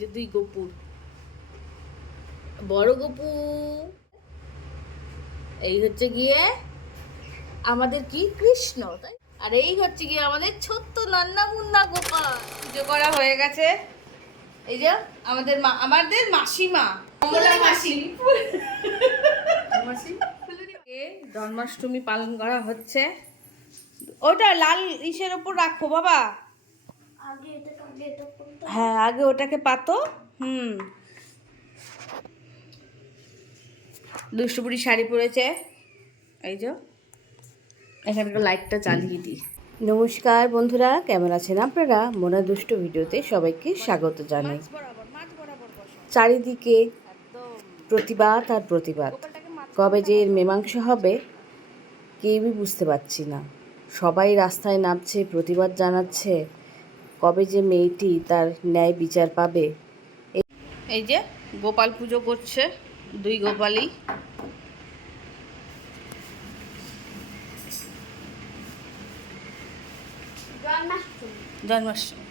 যে দুই গপু, বড় গপু। এই হচ্ছে গিয়ে আমাদের কি কৃষ্ণ, তাই? আর এই হচ্ছে গিয়ে আমাদের ছোট্ট নান্না মুন্না গোপাল। পুজো করা হয়ে গেছে। এই যে আমাদের মাসিমা কমলা মাসি জন্মাষ্টমী পালন করা হচ্ছে। ওটা লাল ইসের ওপর রাখো বাবা। হ্যাঁ, আগে ওটাকে পাতো। দুষ্টুপুরি শাড়ি পরেছে। এই যে এখানকার লাইটটা চালিয়ে দিই। নমস্কার বন্ধুরা, কেমন আছেন আপনারা? মোনা দুষ্টু ভিডিওতে সবাইকে স্বাগত জানাই। চারিদিকে প্রতিবাদ আর প্রতিবাদ। কবে যে এর মীমাংসা হবে কেউই বুঝতে পারছি না। সবাই রাস্তায় নামছে, প্রতিবাদ জানাচ্ছে। কবে যে মেয়েটি তার ন্যায় বিচার পাবে। এই যে গোপাল পুজো করছে, দুই গোপালই। জন্মাষ্টমী।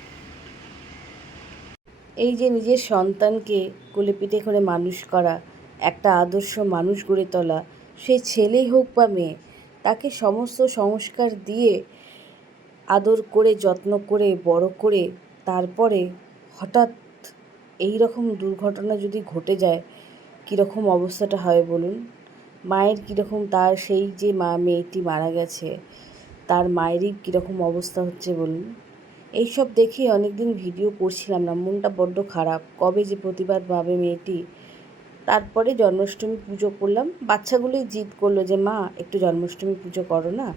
এই যে নিজের সন্তানকে কোলে পিঠে করে মানুষ করা, একটা আদর্শ মানুষ গড়ে তোলা, সে ছেলেই হোক বা মেয়ে, তাকে সমস্ত সংস্কার দিয়ে আদর করে যত্ন করে বড় করে তারপরে হঠাৎ এই রকম দুর্ঘটনা যদি ঘটে যায়, কীরকম অবস্থাটা হয় বলুন? মায়ের কীরকম, তার সেই যে মেয়েটি মারা গেছে তার মায়েরই কীরকম অবস্থা হচ্ছে বলুন? এইসব দেখে অনেক দিন ভিডিও করছিলাম না, মনটা বড্ড খারাপ। কবে যে প্রতিবাদ পাবে মেয়েটি। তারপরে জন্মাষ্টমী পুজো করলাম। বাচ্চাগুলোই জিদ করলো যে মা একটু জন্মাষ্টমী পুজো করো না,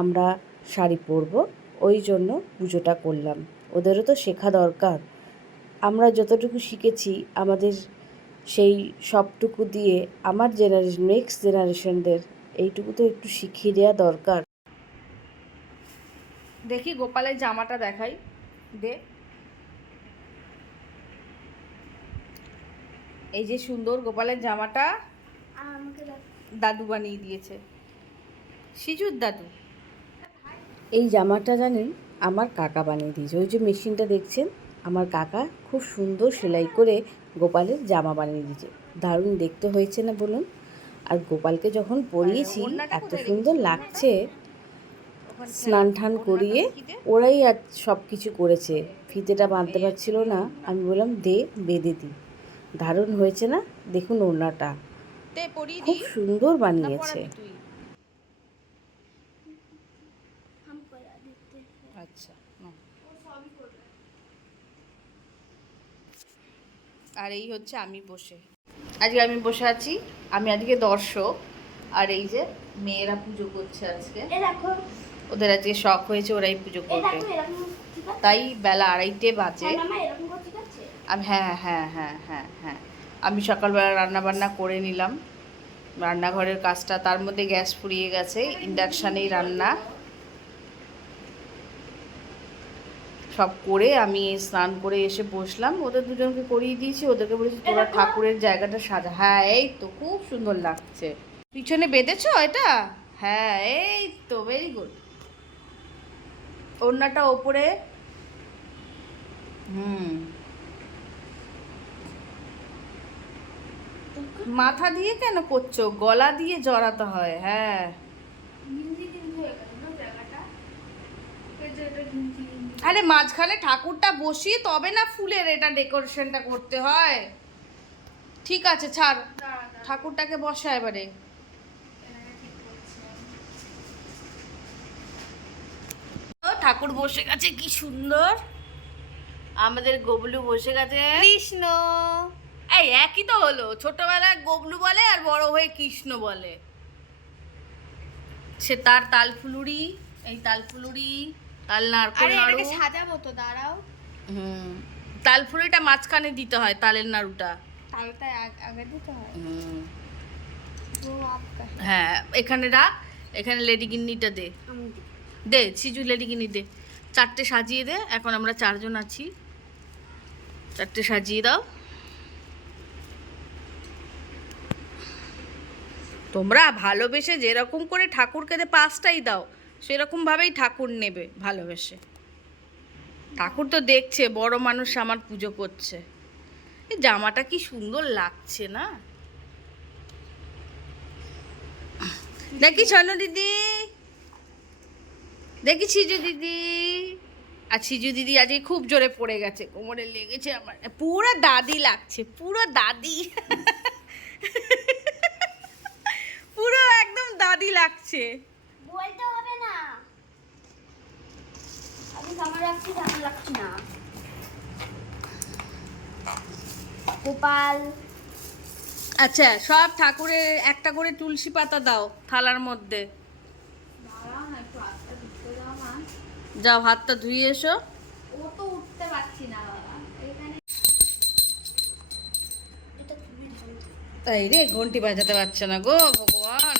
আমরা শাড়ি পরবো, ওই জন্য পুজোটা করলাম। ওদেরও তো শেখা দরকার। আমরা যতটুকু শিখেছি আমাদের সেই সবটুকু দিয়ে আমার জেনারেশন, নেক্সট জেনারেশনদের এইটুকু তো একটু শিখিয়ে দেওয়া দরকার। দেখি গোপালের জামাটা দেখাই দে। এই যে সুন্দর গোপালের জামাটা দাদু বানিয়ে দিয়েছে, সিজুর দাদু। এই জামাটা জানেন আমার কাকা বানিয়ে দিয়েছে। ওই যে মেশিনটা দেখছেন, আমার কাকা খুব সুন্দর সেলাই করে গোপালের জামা বানিয়ে দিয়েছে। দারুণ দেখতে হয়েছে না বলুন? আর গোপালকে যখন পরিয়েছি এত সুন্দর লাগছে। স্নান টান করিয়ে ওরাই আর সব কিছু করেছে। ফিতেটা বাঁধতে পারছিল না, আমি বললাম দে বেঁধে দিই। দারুণ হয়েছে না? দেখুন ওড়নাটা খুব সুন্দর বানিয়েছে। আচ্ছা, আর এই হচ্ছে আমি বসে, আজকে আমি বসে আছি। আমি আজকে দর্শক। আর এই যে মেয়েরা পুজো করছে আজকে। ওদের আজকে শখ হয়েছে, ওরাই পুজো করবে। তাই বেলা 2:30 বাজে। আমি হ্যাঁ হ্যাঁ হ্যাঁ হ্যাঁ হ্যাঁ আমি সকালবেলা রান্না বান্না করে নিলাম। রান্নাঘরের কাজটা, তার মধ্যে গ্যাস ফুরিয়ে গেছে, ইন্ডাকশানেই রান্না সব করে আমি স্নান করে এসে বসলাম। ওদের দুজনকে করিয়ে দিয়েছি, ওদেরকে বলেছি তোরা ঠাকুরের জায়গাটা সাজা। হ্যাঁ এই তো খুব সুন্দর লাগছে। পিছনে বেঁধেছো এটা? হ্যাঁ এই তো, ভেরি গুড। ওড়নাটা ওপরে। মাথা দিয়ে কেন করছো? গলা দিয়ে জড়াতে হয়। হ্যাঁ, আরে মাঝখানে ঠাকুরটা বসিয়ে তবে না ফুলের এটা ডেকোরেশনটা করতে হয়। ঠিক আছে ছাড়, ঠাকুরটাকে বসা এবারে। ঠাকুর বসে গেছে, কি সুন্দর। আমাদের গবলু বসে গেছে। কৃষ্ণ, এই একই তো হলো, ছোটবেলায় গবলু বলে আর বড় হয়ে কৃষ্ণ বলে। সে তার তালফুলুরি, এই তালফুলুরি, তাল নাড়ু। এটাকে সাজাবো তো, দাঁড়াও। তালফুলুরিটা মাঝখানে দিতে হয়, তালের নাড়ুটা তালটা আগে দিতে হয়। হ্যাঁ, এখানে রাখ, এখানে লেডিগিন্নিটা দে, দে সিজু লেডিগিন্নি দে। 4টে সাজিয়ে দে, এখন আমরা 4 জন আছি। 4টে সাজিয়ে দাও। তোমরা ভালোবেসে যেরকম করে ঠাকুরকে 5টাই দাও, সেরকমভাবেই ঠাকুর নেবে ভালোবেসে। ঠাকুর তো দেখছে বড় মানুষ আমার পুজো করছে। এই জামাটা কি সুন্দর লাগছে না? দেখি শোনো দিদি, দেখি সিজু দিদি। আর সিজু দিদি আজকে খুব জোরে পড়ে গেছে, কোমরে লেগেছে। আমার পুরো দাদি লাগছে, পুরো দাদি। পুরো একদম দাদি লাগছে। বলতে হবে না, আমি জামা রাখছি, জামা রাখছি না। গোপাল, আচ্ছা, সব ঠাকুরের একটা করে তুলসী পাতা দাও থালার মধ্যে। যাও হাতটা ধুয়ে এসো। ও তো উঠতে পারছি না বাবা, এখানে এটা তুমি ধরো। তাই রে, ঘন্টি বাজাতে পারছে না গো ভগবান।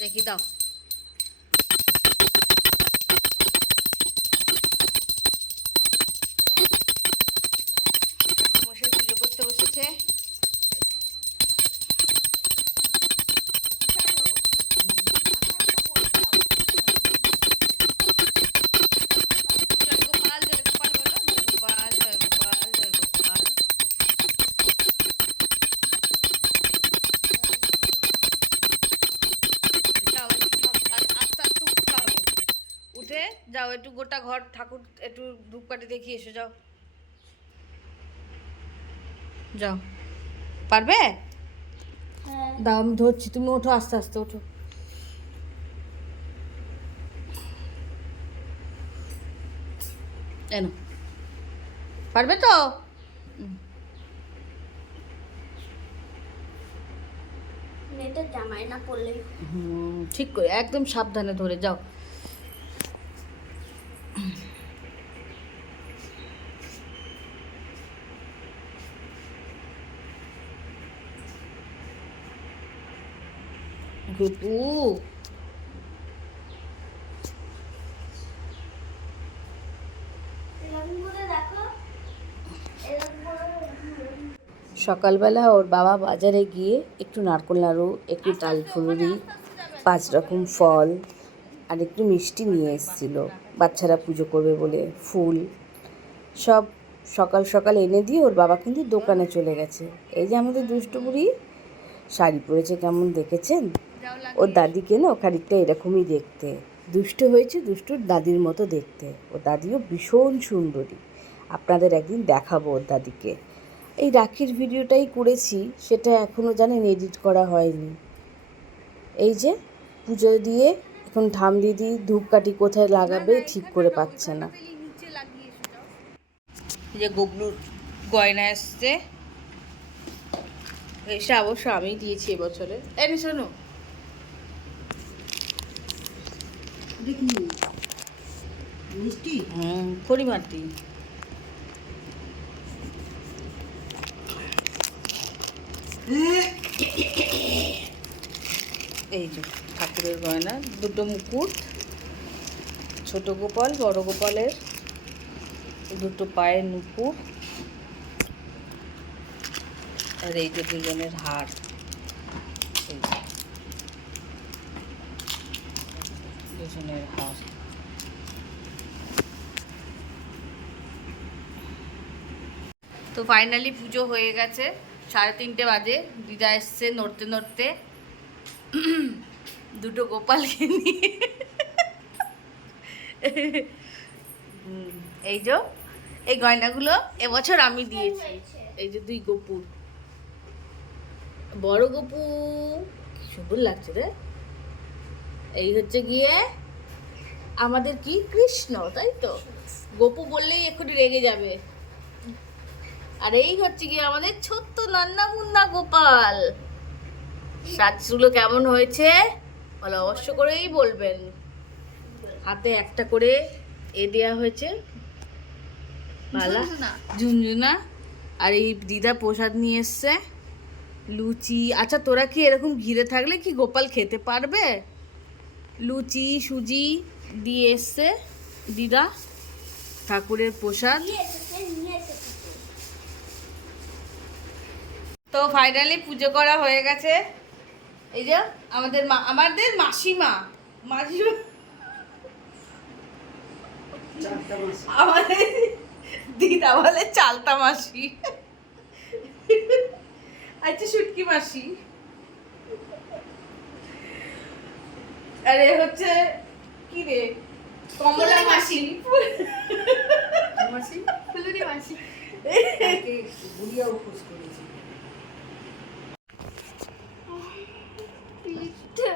দেখি দাও। মশাই পুজো করতে বসেছে। জয় গোপাল, জয় গোপাল বলো। জয় গোপাল, জয় গোপাল, জয় গোপাল। যাও একটু সব আস্তে আস্তে উঠতে হবে। উঠে যাও একটু গোটা ঘর ঠাকুর একটু ধূপকাঠি দেখিয়ে এসো। যাও যাও, পারবে? হ্যাঁ, দাও আমি ধরছি, তুমি ওঠো, আস্তে আস্তে ওঠো। এনো, পারবে তো? মেয়েটা জামাই না পরলেই ঠিক করে একদম সাবধানে ধরে যাও। গুপু, এরকম করে দেখো, এরকম করে। সকালবেলা ওর বাবা বাজারে গিয়ে একটু নারকোল নাড়ু, একটু তাল ফুলুরি, 5 রকম ফল আর একটু মিষ্টি নিয়ে এসেছিল। বাচ্চারা পুজো করবে বলে ফুল সব সকাল সকাল এনে দিয়ে ওর বাবা কিন্তু দোকানে চলে গেছে। এই যে আমাদের দুষ্টু বুড়ি শাড়ি পরেছে, কেমন দেখেছেন? ওর দাদিকে না খানিকটা এরকমই দেখতে, দুষ্ট হয়েছে, দুষ্টুর দাদির মতো দেখতে। ওর দাদিও ভীষণ সুন্দরী, আপনাদের একদিন দেখাবো ওর দাদিকে। এই রাখির ভিডিওটাই করেছি, সেটা এখনও জানেন এডিট করা হয়নি। এই যে পুজো দিয়ে এখন ঠাম দিদি ধূপকাঠি কোথায় লাগাবে ঠিক করে পাচ্ছে না। এই যে গবলুর গয়না এসছে, এসে অবশ্য আমি দিয়েছি এবছরে। এনে শোনো, মিষ্টি, পরিমাটি। এই যে ঠাকুরের গয়না, দুটো মুকুট, ছোট গোপাল বড় গোপালের, দুটো পায়ের নুপুর, আর এই যে দুজনের হার। এই যে দুজনের হার। তো ফাইনালি পুজো হয়ে গেছে, 3:30 বাজে। দিদা এসছে নড়তে নড়তে দুটো গোপালকে নিয়ে। এই যে এই গয়নাগুলো এবছর আমি দিয়েছি। এই যে 2 গোপুর, বড় গোপু কি সুন্দর লাগছে রে। এই হচ্ছে গিয়ে আমাদের কি কৃষ্ণ, তাই তো? গোপু বললেই এক্ষুনি রেগে যাবে। আর এই হচ্ছে গিয়ে আমাদের ছোট্ট নান্না মুন্না গোপাল। সাজগুলো কেমন হয়েছে বলো, অবশ্য করেই বলবেন। হাতে একটা করে দেয়া হয়েছে মালা, ঝুনঝুনা। আর এই দিদা প্রসাদ নিয়ে এসছে, লুচি। আচ্ছা তোরা কি এরকম ঘিরে থাকলে কি গোপাল খেতে পারবে? লুচি সুজি দিয়ে এসছে দিদা, ঠাকুরের প্রসাদ। তো ফাইনালি পুজো করা হয়ে গেছে। এই যে আমাদের মাসিমা, আমাদের দিদা বলে চালতা মাসি, আচ্ছা শুটকি মাসি, আরে হচ্ছে কি রে কমলা মাসি, মাসি ফুলুরি মাসি। কালকে গুড়িয়া উপোস করেছি। পিঠা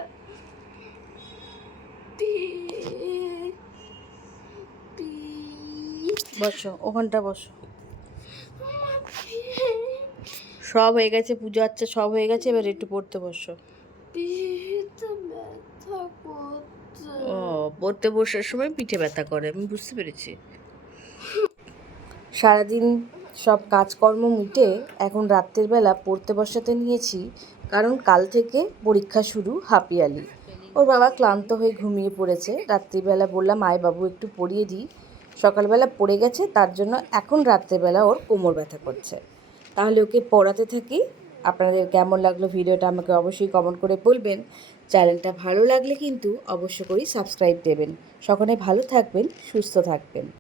বসো ওখানটা বসো। সব হয়ে গেছে, পূজা আচ্ছা সব হয়ে গেছে, এবার একটু পড়তে বসো। পিঠে ব্যথা করছে। ও পড়তে বসার সময় পিঠে ব্যথা করে, আমি বুঝতে পেরেছি। সারাদিন সব কাজকর্ম মিটে এখন রাত্রের বেলা পড়তে বসাতে নিয়েছি, কারণ কাল থেকে পরীক্ষা শুরু হাফ ইয়ারলি। ওর বাবা ক্লান্ত হয়ে ঘুমিয়ে পড়েছে, রাত্রিবেলা বললাম আয় বাবু একটু পড়িয়ে দিই। সকালবেলা পড়ে গেছে, তার জন্য এখন রাত্রেবেলা ওর কোমর ব্যথা করছে। তাহলে ওকে পড়াতে থাকি। আপনাদের কেমন লাগলো ভিডিওটা আমাকে অবশ্যই কমেন্ট করে বলবেন। চ্যানেলটা ভালো লাগলে কিন্তু অবশ্য করেই সাবস্ক্রাইব দেবেন। সকলে ভালো থাকবেন, সুস্থ থাকবেন।